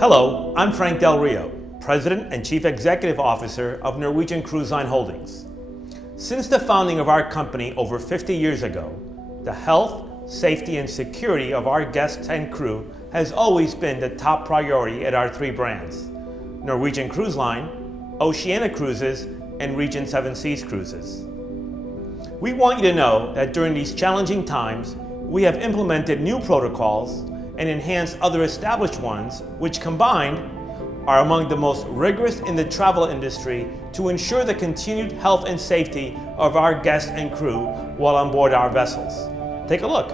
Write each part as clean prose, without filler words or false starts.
Hello, I'm Frank Del Rio, President and Chief Executive Officer of Norwegian Cruise Line Holdings. Since the founding of our company over 50 years ago, the health, safety, and security of our guests and crew has always been the top priority at our three brands: Norwegian Cruise Line, Oceania Cruises, and Regent Seven Seas Cruises. We want you to know that during these challenging times, we have implemented new protocols and enhanced other established ones, which combined are among the most rigorous in the travel industry to ensure the continued health and safety of our guests and crew while on board our vessels. Take a look.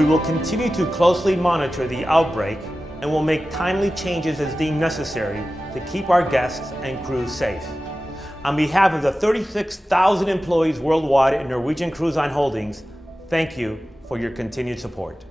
We will continue to closely monitor the outbreak and will make timely changes as deemed necessary to keep our guests and crew safe. On behalf of the 36,000 employees worldwide at Norwegian Cruise Line Holdings, thank you for your continued support.